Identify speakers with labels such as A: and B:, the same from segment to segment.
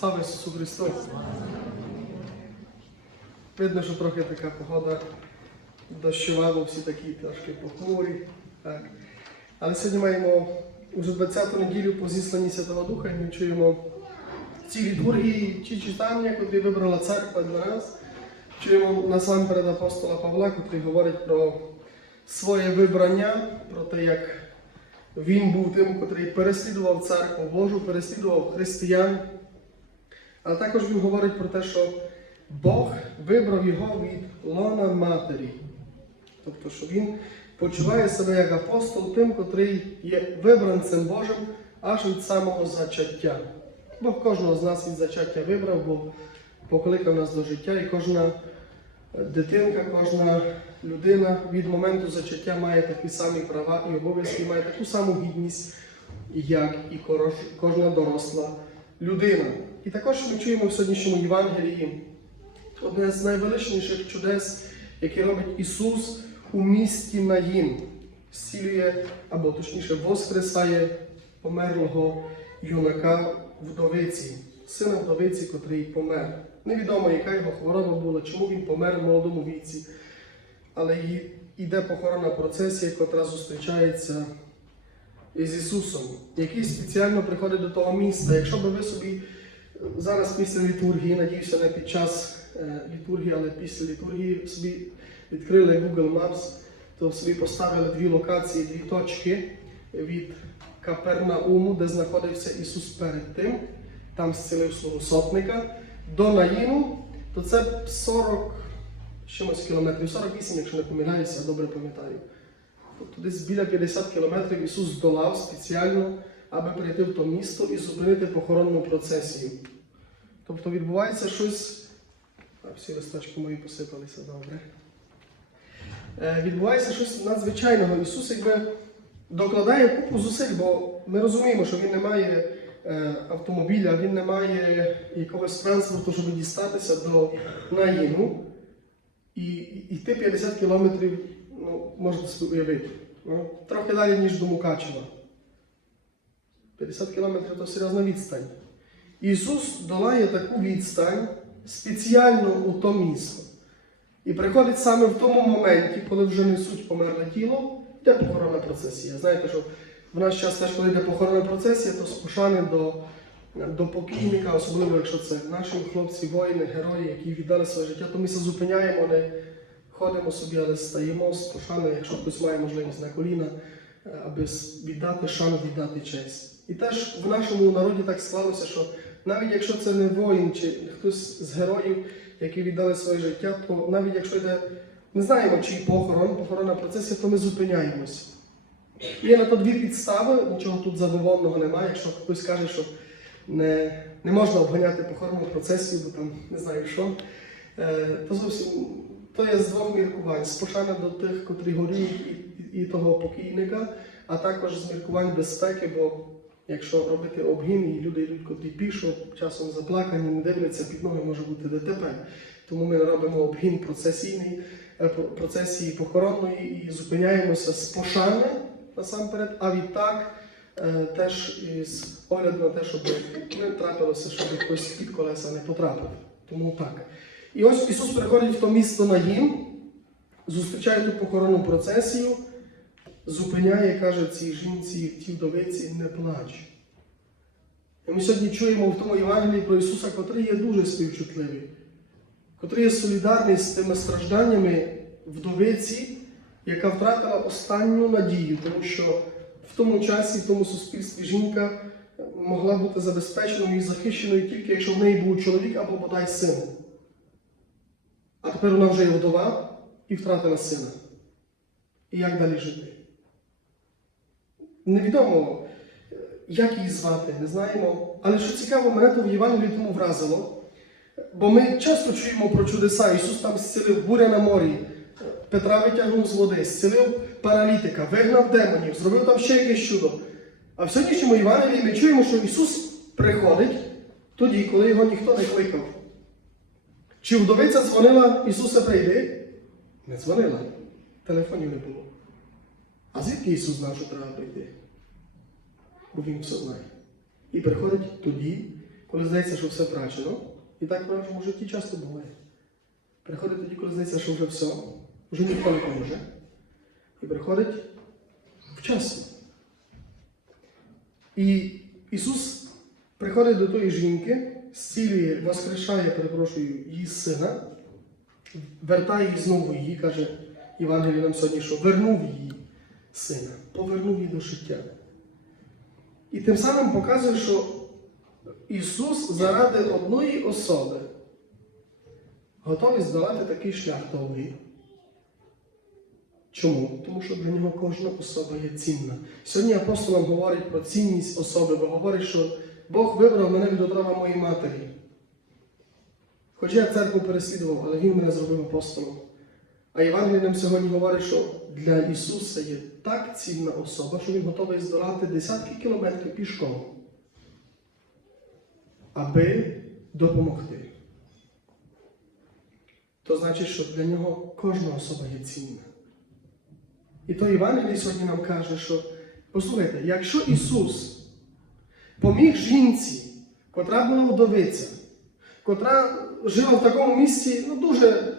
A: Слава Ісусу Христу! Видно, що трохи така погода дощова, бо всі такі трошки похмурі. Так. Але сьогодні маємо вже 20-ту неділю по зісланні Святого Духа, і ми чуємо ці літургії чи читання, котрі вибрала церква для нас. Чуємо насамперед апостола Павла, який говорить про своє вибрання, про те, як він був тим, котрий переслідував церкву Божу, переслідував християн. Але також він говорить про те, що Бог вибрав його від лона матері. Тобто, що він почуває себе як апостол тим, котрий є вибранцем Божим аж від самого зачаття. Бог кожного з нас від зачаття вибрав, бо покликав нас до життя, і кожна дитинка, кожна людина від моменту зачаття має такі самі права і обов'язки, має таку саму гідність, як і кожна доросла людина. І також ми чуємо в сьогоднішньому Євангелії одне з найвеличніших чудес, яке робить Ісус у місті Наїн. Зцілює, або точніше, воскресає померлого юнака вдовиці, сина вдовиці, котрий помер. Невідомо, яка його хвороба була, чому він помер в молодому віці. Але йде похоронна процесія, котра зустрічається із Ісусом, який спеціально приходить до того міста. Якщо би ви собі зараз після літургії, надіюся, не під час е, літургії, але після літургії собі відкрили Google Maps, то собі поставили дві локації, дві точки від Капернауму, де знаходився Ісус перед тим, там зцілив свого сотника, до Наїну, то це 40 чимось кілометрів, 48, якщо не помиляюся, добре пам'ятаю. Тобто десь біля 50 кілометрів Ісус здолав спеціально, аби прийти в то місто і зупинити похоронну процесію. Тобто відбувається щось. Всі листочки мої посипалися добре. Е, відбувається щось надзвичайного. Ісус якби докладає купу зусиль, бо ми розуміємо, що Він не має е, автомобіля, Він не має якогось транспорту, щоб дістатися до Наїну. І йти 50 кілометрів, ну, можете собі уявити. Ну, трохи далі, ніж до Мукачева. 50 кілометрів то серйозна відстань. Ісус долає таку відстань спеціально у то місто. І приходить саме в тому моменті, коли вже несуть померле тіло, йде похоронна процесія. Знаєте, що в наш час теж, коли йде похоронна процесія, то з пошани до, до покійника, особливо якщо це наші хлопці, воїни, герої, які віддали своє життя, то ми се зупиняємо, не ходимо собі, але стаємо з пошани, якщо хтось має можливість на коліна, е, аби віддати шану, віддати честь. І теж в нашому народі так склалося, що навіть якщо це не воїн чи хтось з героїв, які віддали своє життя, то навіть якщо йде, не знаємо, чий похорон, похоронна процесія, то ми зупиняємось. Є на то дві підстави, нічого тут забобонного немає. Якщо хтось каже, що не, не можна обганяти похоронну процесію, бо там не знаю що, е, то зовсім то є з двох міркувань: з пошани до тих, котрі горіють, і, і, і того покійника, а також з міркувань безпеки, бо якщо робити обгін, і люди йдуть, котрі пішо, часом заплакані, не дивляться, під ноги може бути ДТП. Тому ми робимо обгін процесійний, е, процесії похоронної і зупиняємося з пошани насамперед, а відтак е, теж із огляду на те, щоб не трапилося, щоб хтось під колеса не потрапив. Тому так. І ось Ісус приходить в то місто Наїм, зустрічає ту похоронну процесію, зупиняє, каже цій жінці, тій вдовиці, не плач. І ми сьогодні чуємо в тому Євангелії про Ісуса, котрий є дуже співчутливий, котрий є солідарний з тими стражданнями вдовиці, яка втратила останню надію, тому що в тому часі, в тому суспільстві жінка могла бути забезпеченою і захищеною тільки якщо в неї був чоловік або бодай син. А тепер вона вже є вдова і втратила сина. І як далі жити? Невідомо, як її звати, не знаємо. Але що цікаво, мене то в Євангелії тому вразило. Бо ми часто чуємо про чудеса. Ісус там зцілив буря на морі, Петра витягнув з води, зцілив паралітика, вигнав демонів, зробив там ще якесь чудо. А в сьогоднішньому Євангелії ми чуємо, що Ісус приходить тоді, коли його ніхто не кликав. Чи вдовиця дзвонила Ісусе прийди? Не дзвонила. Телефонів не було. А звідки Ісус знав, що треба прийти? Бо Він все знає. І приходить тоді, коли здається, що все втрачено. І так в нашому житті часто буває. Приходить тоді, коли здається, що вже все, вже ніхто не поможе. І приходить вчасно. І Ісус приходить до тої жінки, зцілює, воскрешає, перепрошую, її сина, вертає її знову її, каже Євангеліє нам сьогодні, що вернув її сина, повернув її до життя. І тим самим показує, що Ісус заради одної особи готовий здолати такий шлях довгий. Чому? Тому що для нього кожна особа є цінна. Сьогодні апостол нам говорить про цінність особи, бо говорить, що Бог вибрав мене від отрава моєї матері. Хоча я церкву переслідував, але Він мене зробив апостолом. А Євангелій нам сьогодні говорить, що для Ісуса є так цінна особа, що Він готовий здолати десятки кілометрів пішком, аби допомогти. То значить, що для нього кожна особа є цінна. І то Євангелій сьогодні нам каже, що послухайте, якщо Ісус поміг жінці, котра була вдовиця, котра жила в такому місці, ну дуже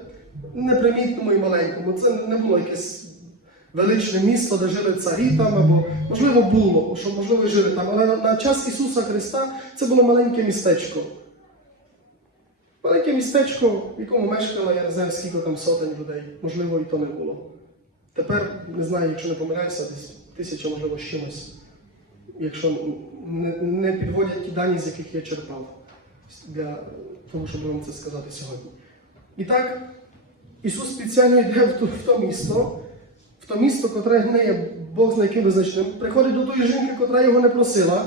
A: непримітному і маленькому. Це не було якесь величне місто, де жили царі там, або можливо було, що можливо жили там. Але на час Ісуса Христа це було маленьке містечко. Маленьке містечко, в якому мешкало, я не знаю, скільки там сотень людей, можливо, і то не було. Тепер не знаю, якщо не помиляюся, десь тисяча, можливо, з чимось. Якщо не, не підводять ті дані, з яких я черпав, для того, щоб вам це сказати сьогодні. І так, Ісус спеціально йде в то, в то місто, в то місто, котре не є Бог знає яким визначеним, приходить до тої жінки, котра його не просила,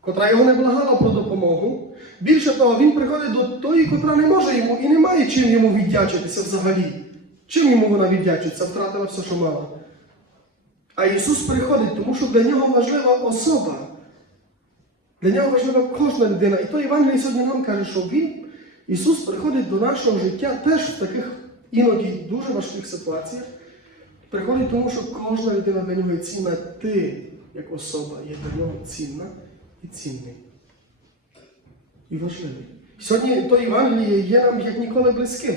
A: котра його не благала про допомогу. Більше того, він приходить до тої, котра не може йому і не має чим йому віддячитися взагалі. Чим йому вона віддячиться? Втратила все, що мала. А Ісус приходить, тому що для нього важлива особа. Для нього важлива кожна людина. І то Євангелій сьогодні нам каже, що Він, Ісус, приходить до нашого життя теж в таких іноді дуже важких ситуаціях. Приходить тому, що кожна людина для нього є цінна. Ти, як особа, є для нього цінна і цінний. І важливий. Сьогодні то Євангеліє є нам як ніколи близьким.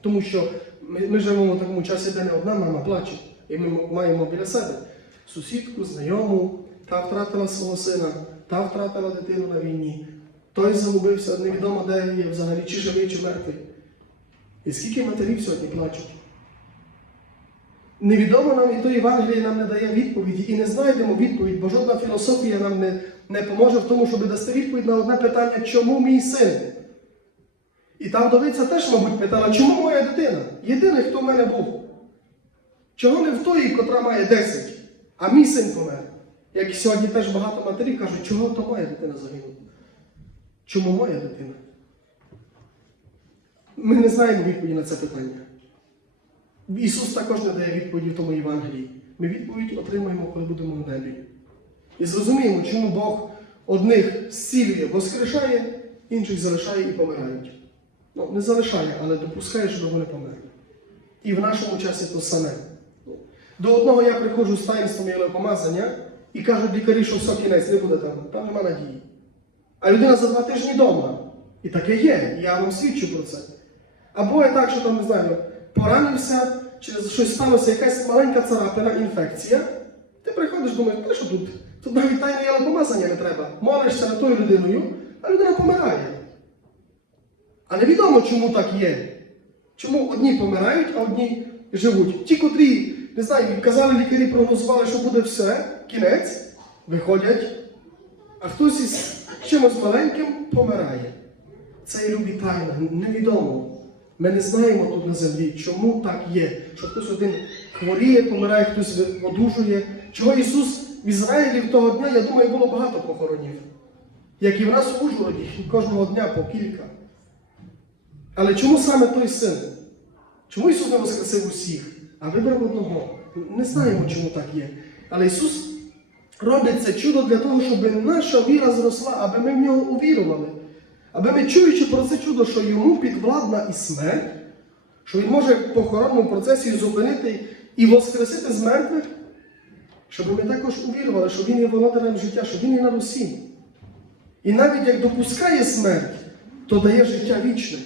A: Тому що ми, ми живемо в такому часі, де не одна мама плаче, і ми маємо біля себе сусідку, знайому, та втратила свого сина, та втратила дитину на війні. Той загубився, невідомо де є взагалі, чи живий, чи мертвий. І скільки матерів сьогодні плачуть? Невідомо нам і то Євангеліє нам не дає відповіді, і не знайдемо відповідь, бо жодна філософія нам не, не поможе в тому, щоб дасти відповідь на одне питання, чому мій син? І та вдовиця теж, мабуть, питала, чому моя дитина? Єдиний, хто в мене був. Чого не в тої, котра має 10, а мій син помер? Як сьогодні теж багато матерів кажуть, чого то моя дитина загинула? Чому моя дитина? Ми не знаємо відповіді на це питання. Ісус також не дає відповіді в тому Євангелії. Ми відповідь отримаємо, коли будемо в небі. І зрозуміємо, чому Бог одних зцілює, воскрешає, інших залишає і помирають. Ну, не залишає, але допускає, щоб вони померли. І в нашому часі то саме. До одного я приходжу з таїнством помазання і кажуть лікарі, що все кінець не буде там, там нема надії. А людина за два тижні вдома. І таке є, я вам свідчу про це. Або є так, що там, не знаю, поранився, через щось сталося якась маленька царапина, інфекція. Ти приходиш, думаєш, ну що тут? Тут навіть тайне помазання не треба. Молишся над тою людиною, а людина помирає. А невідомо, чому так є. Чому одні помирають, а одні живуть. Ті, котрі, не знаю, казали лікарі, прогнозували, що буде все, кінець, виходять, а хтось із чимось маленьким помирає. Це і любі тайна, невідомо. Ми не знаємо тут на землі, чому так є. Що хтось один хворіє, помирає, хтось одужує. Чого Ісус в Ізраїлі в того дня, я думаю, було багато похоронів. Як і в нас у Ужгороді, кожного дня по кілька. Але чому саме той син? Чому Ісус не воскресив усіх, а вибрав одного? Не знаємо, чому так є. Але Ісус робить це чудо для того, щоб наша віра зросла, аби ми в нього увірували. Аби ми, чуючи про це чудо, що йому підвладна і смерть, що він може в похоронному процесі зупинити і воскресити з мертвих, щоб ми також увірували, що він є володарем життя, що він є на Русі. І навіть як допускає смерть, то дає життя вічне,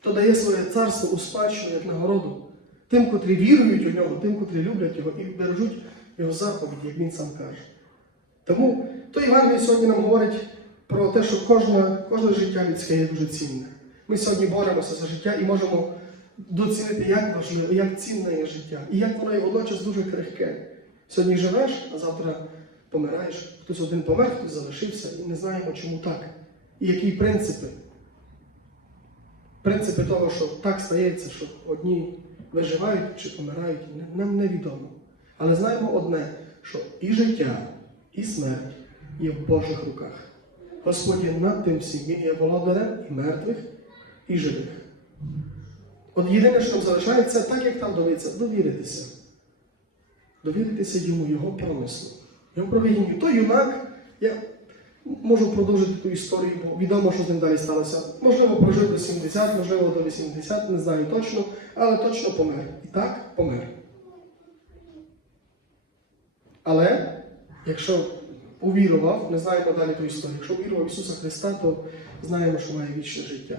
A: то дає своє царство у спадщину як нагороду тим, котрі вірують у нього, тим, котрі люблять його і бережуть його заповіді, як він сам каже. Тому то Євангеліє сьогодні нам говорить про те, що кожне, кожне життя людське є дуже цінне. Ми сьогодні боремося за життя і можемо доцінити, як важливо, як цінне є життя, і як воно є водночас дуже крихке. Сьогодні живеш, а завтра помираєш. Хтось один помер, хтось залишився, і не знаємо, чому так. І які принципи. Принципи того, що так стається, що одні виживають чи помирають, нам невідомо. Але знаємо одне, що і життя, і смерть є в Божих руках. Господь є над тим всім, є володарем і мертвих, і живих. От єдине, що нам залишається, так як там довиться, довіритися. Довіритися йому, його промислу, його проведінню. Той юнак, я можу продовжити ту історію, бо відомо, що з ним далі сталося. Можливо, прожив до 70, можливо, до 80, не знаю точно, але точно помер. І так помер. Але якщо увірував, не знаємо далі ту історію, якщо увірував Ісуса Христа, то знаємо, що має вічне життя,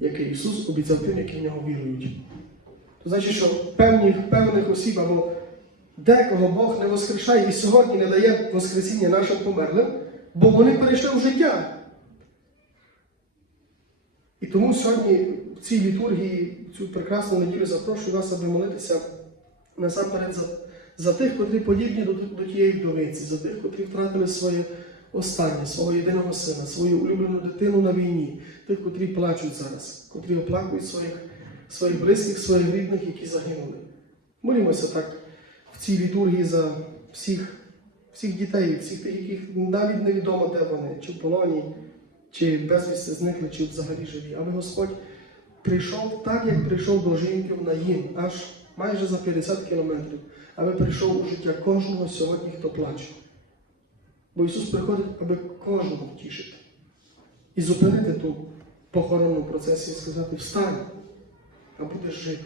A: яке Ісус обіцяв тим, які в нього вірують. То значить, що певних, певних осіб або декого Бог не воскрешає і сьогодні не дає Воскресіння нашим померлим, бо вони перейшли в життя. І тому сьогодні в цій літургії, в цю прекрасну неділю запрошую вас, аби молитися насамперед за, за тих, котрі подібні до, до тієї вдовиці, за тих, котрі втратили своє останнє, свого єдиного сина, свою улюблену дитину на війні, тих, котрі плачуть зараз, котрі оплакують своїх, своїх близьких, своїх рідних, які загинули. Молімося так в цій літургії за всіх, всіх дітей, всіх тих, яких навіть невідомо, де вони, чи в полоні, чи безвісти зникли, чи взагалі живі. Але Господь прийшов так, як прийшов до жінки в Наїн, аж майже за 50 кілометрів, аби прийшов у життя кожного сьогодні, хто плаче. Бо Ісус приходить, аби кожного втішити. І зупинити ту похоронну процесію і сказати: встань, а будеш жити.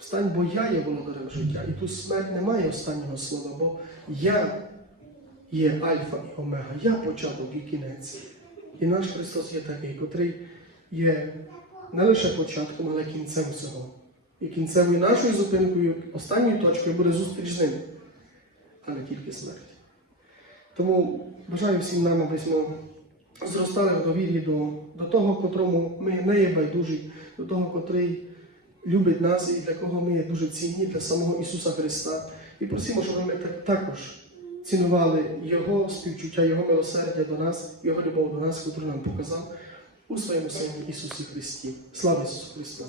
A: Встань, бо я є володарем життя. І тут смерть не має останнього слова, бо я є Альфа і Омега, я початок і кінець. І наш Христос є такий, котрий є не лише початком, але кінцем всього. І кінцевою нашою зупинкою, останньою точкою буде зустріч з ним, а не тільки смерть. Тому бажаю всім нам, аби ми зростали в довір'ї до, до того, котрому ми не є байдужі, до того, котрий любить нас і для кого ми є дуже цінні, для самого Ісуса Христа. І просимо, щоб ми також цінували Його співчуття, Його милосердя до нас, Його любов до нас, яку нам показав у своєму Сині Ісусі Христі. Слава Ісусу Христу!